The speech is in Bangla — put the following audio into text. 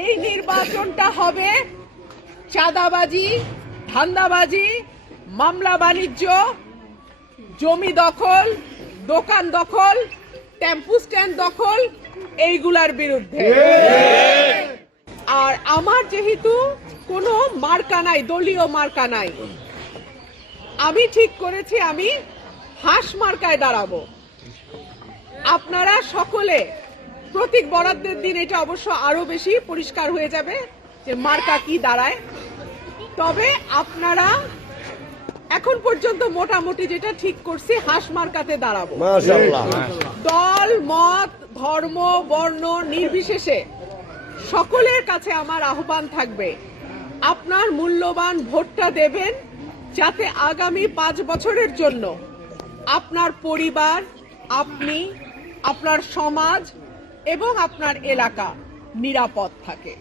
এই নির্বাচনটা হবে চাঁদাবাজি, ধান্দাবাজি, মামলা বাণিজ্য, জমি দখল, দোকান দখল, টেম্পু স্ট্যান্ড দখল, এইগুলার বিরুদ্ধে। আর আমার যেহেতু কোনো মার্কা নাই, দলীয় মার্কা নাই, আমি ঠিক করেছি আমি হাঁস মার্কায় দাঁড়াবো। আপনারা সকলে প্রতীক বরাদ্দের দিন এটা অবশ্য আরো বেশি পরিষ্কার হয়ে যাবে যে মার্কা কি দাঁড়ায়। তবে আপনারা এখন পর্যন্ত মোটামুটি যেটা ঠিক করছি হাঁস মার্কাতে দাঁড়াবো। দল, মত, ধর্ম, বর্ণ নির্বিশেষে সকলের কাছে আমার আহ্বান থাকবে, আপনার মূল্যবান ভোটটা দেবেন যাতে আগামী 5 বছরের জন্য আপনার পরিবার, আপনি, আপনার সমাজ এবং আপনার এলাকা নিরাপদ থাকে।